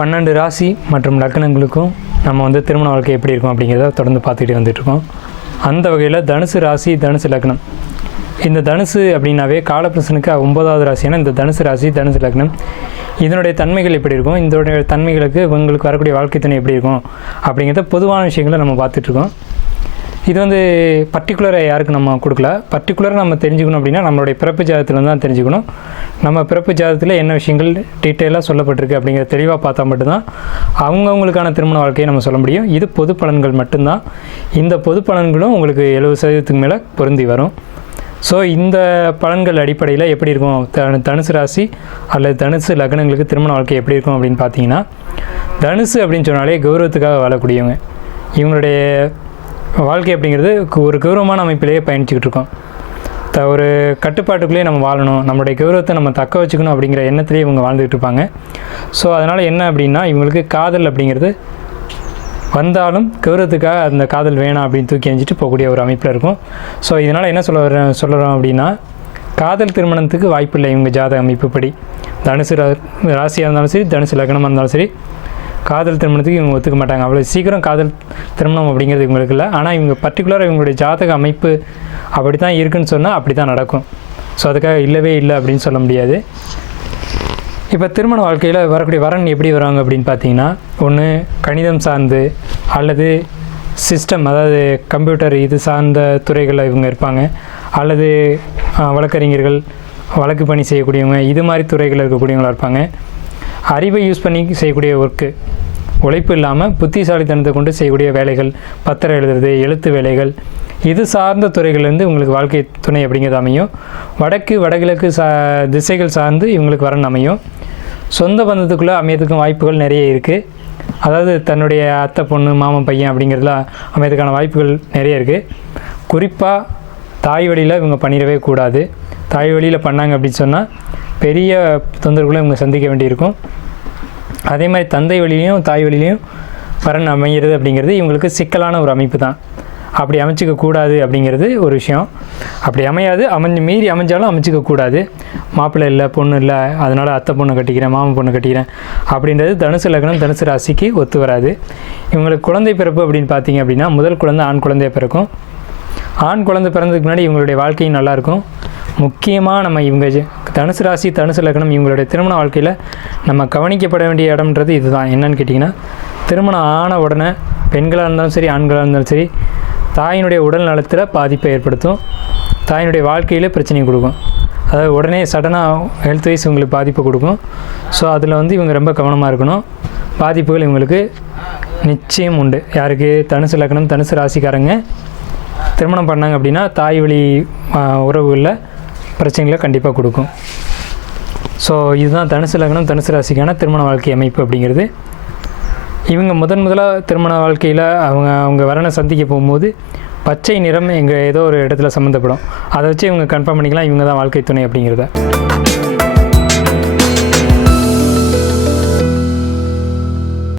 12 ராசி மற்றும் லக்னங்களுக்கும் நம்ம வந்து திருமண வாழ்க்கை எப்படி இருக்கும் அப்படிங்கிறத தொடர்ந்து பார்த்துக்கிட்டே வந்துட்டுருக்கோம். அந்த வகையில் தனுசு ராசி, தனுசு லக்னம். இந்த தனுசு அப்படின்னாவே காலபுருஷனுக்கு 9வது ராசியான இந்த தனுசு ராசி, தனுசு லக்னம், இதனுடைய தன்மைகள் எப்படி இருக்கும், இதனுடைய தன்மைகளுக்கு உங்களுக்கு வரக்கூடிய வாழ்க்கை துணை எப்படி இருக்கும் அப்படிங்கிறத பொதுவான விஷயங்களை நம்ம பார்த்துட்ருக்கோம். இது வந்து பர்டிகுலராக யாருக்கு நம்ம கொடுக்கல. பர்டிகுலராக நம்ம தெரிஞ்சுக்கணும் அப்படின்னா நம்மளுடைய பிறப்பு ஜாதகத்தில் தான் தெரிஞ்சுக்கணும். நம்ம பிறப்பு ஜாதகத்தில் என்ன விஷயங்கள் டீட்டெயிலாக சொல்லப்பட்டிருக்கு அப்படிங்கிற தெளிவாக பார்த்தா மட்டும்தான் அவங்கவுங்களுக்கான திருமண வாழ்க்கையை நம்ம சொல்ல முடியும். இது பொது பலன்கள் மட்டும்தான். இந்த பொது பலன்களும் உங்களுக்கு 70% மேலே பொருந்தி வரும். ஸோ இந்த பலன்கள் அடிப்படையில் எப்படி இருக்கும், தனுசு ராசி அல்லது தனுசு லக்னங்களுக்கு திருமண வாழ்க்கை எப்படி இருக்கும் அப்படின்னு பார்த்தீங்கன்னா, தனுசு அப்படின்னு சொன்னாலே கௌரவத்துக்காக வாழக்கூடியவங்க. இவங்களுடைய வாழ்க்கை அப்படிங்கிறது ஒரு கௌரவமான அமைப்பிலேயே பயணிச்சுக்கிட்டு இருக்கோம். ஒரு கட்டுப்பாட்டுக்குள்ளேயே நம்ம வாழணும், நம்மளுடைய கௌரவத்தை நம்ம தக்க வச்சுக்கணும் அப்படிங்கிற எண்ணத்துலேயே இவங்க வாழ்ந்துக்கிட்டு இருப்பாங்க. ஸோ அதனால் என்ன அப்படின்னா, இவங்களுக்கு காதல் அப்படிங்கிறது வந்தாலும் கௌரவத்துக்காக அந்த காதல் வேணாம் அப்படின்னு தூக்கி எறிஞ்சிட்டு போகக்கூடிய ஒரு அமைப்பில் இருக்கும். ஸோ இதனால் என்ன சொல்கிறோம் அப்படின்னா, காதல் திருமணத்துக்கு வாய்ப்பு இல்லை. இவங்க ஜாதக அமைப்புப்படி தனுசு ராசியாக இருந்தாலும் சரி, தனுசு லக்னமாக இருந்தாலும் சரி, காதல் திருமணத்துக்கு இவங்க ஒத்துக்க மாட்டாங்க. அவ்வளோ சீக்கிரம் காதல் திருமணம் அப்படிங்கிறது இவங்களுக்கு இல்லை. ஆனால் இவங்க பர்டிகுலராக இவங்களுடைய ஜாதக அமைப்பு அப்படி தான் இருக்குதுன்னு சொன்னால் அப்படி தான் நடக்கும். ஸோ அதுக்காக இல்லவே இல்லை அப்படின்னு சொல்ல முடியாது. இப்போ திருமண வாழ்க்கையில் வரக்கூடிய வரன் எப்படி வராங்க அப்படின்னு பார்த்தீங்கன்னா, ஒன்று கணிதம் சார்ந்து அல்லது சிஸ்டம், அதாவது கம்ப்யூட்டர் இது சார்ந்த துறைகளில் இவங்க இருப்பாங்க, அல்லது வழக்கறிஞர்கள், வழக்கு பணி செய்யக்கூடியவங்க, இது மாதிரி துறைகளில் இருக்கக்கூடியவங்களாக இருப்பாங்க. அறிவை யூஸ் பண்ணி செய்யக்கூடிய ஒர்க்கு, உழைப்பு இல்லாமல் புத்திசாலித்தனத்தை கொண்டு செய்யக்கூடிய வேலைகள், பத்திரம் எழுதுறது, எழுத்து வேலைகள், இது சார்ந்த துறைகள்லேருந்து உங்களுக்கு வாழ்க்கை துணை அப்படிங்கிறது அமையும். வடகிழக்கு திசைகள் சார்ந்து இவங்களுக்கு வரன் அமையும். சொந்த பந்தத்துக்குள்ளே அமையறதுக்கும் வாய்ப்புகள் நிறைய இருக்குது. அதாவது தன்னுடைய அத்தை பொண்ணு, மாமன் பையன் அப்படிங்கிறதுலாம் அமையறதுக்கான வாய்ப்புகள் நிறைய இருக்குது. குறிப்பாக தாய் வழியில் இவங்க பண்ணிடவே கூடாது. தாய் வழியில் பண்ணாங்க அப்படின்னு சொன்னால் பெரிய தொந்தரவுகளை இவங்க சந்திக்க வேண்டியிருக்கும். அதே மாதிரி தந்தை வழியிலையும் தாய் வழியிலையும் வரன் அமைகிறது அப்படிங்கிறது இவங்களுக்கு சிக்கலான ஒரு அமைப்பு தான். அப்படி அமைச்சிக்க கூடாது அப்படிங்கிறது ஒரு விஷயம். அப்படி அமையாது, மீறி அமைஞ்சாலும் அமைச்சிக்கக்கூடாது. மாப்பிள்ளை இல்லை, பொண்ணு இல்லை, அதனால் அத்தை பொண்ணு கட்டிக்கிறேன், மாமன் பொண்ணு கட்டிக்கிறேன் அப்படின்றது தனுசு லக்னம், தனுசு ராசிக்கு ஒத்து வராது. இவங்களுக்கு குழந்தை பிறப்பு அப்படின்னு பார்த்தீங்க அப்படின்னா, முதல் குழந்தை ஆண் குழந்தைய பிறக்கும். ஆண் குழந்தை பிறந்ததுக்கு முன்னாடி இவங்களுடைய வாழ்க்கையும் நல்லாயிருக்கும். முக்கியமாக நம்ம இவங்க தனுசு ராசி, தனுசு லக்னம் இவங்களுடைய திருமண வாழ்க்கையில் நம்ம கவனிக்கப்பட வேண்டிய இடம்ன்றது இதுதான். என்னன்னு கேட்டிங்கன்னா, திருமணம் ஆன உடனே பெண்களாக இருந்தாலும் சரி, ஆண்களாக இருந்தாலும் சரி, தாயினுடைய உடல் நலத்தில் பாதிப்பை ஏற்படுத்தும். தாயினுடைய வாழ்க்கையில் பிரச்சனை கொடுக்கும். அதாவது உடனே சடனாக ஹெல்த் வைஸ் இவங்களுக்கு பாதிப்பு கொடுக்கும். ஸோ அதில் வந்து இவங்க ரொம்ப கவனமாக இருக்கணும். பாதிப்புகள் இவங்களுக்கு நிச்சயம் உண்டு. யாருக்கு? தனுசு லக்னம், தனுசு ராசிக்காரங்க திருமணம் பண்ணாங்க அப்படின்னா தாய் வழி உறவுகளில் பிரச்சனைகளை கண்டிப்பாக கொடுக்கும். ஸோ இதுதான் தனுசு லக்னம், தனுசு ராசிக்கான திருமண வாழ்க்கை அமைப்பு அப்படிங்கிறது. இவங்க முதலாக திருமண வாழ்க்கையில் அவங்க வரனை சந்திக்க போகும்போது பச்சை நிறம் எங்கள் ஏதோ ஒரு இடத்துல சம்மந்தப்படும். அதை வச்சு இவங்க கன்ஃபார்ம் பண்ணிக்கலாம் இவங்க தான் வாழ்க்கை துணை அப்படிங்கிறத.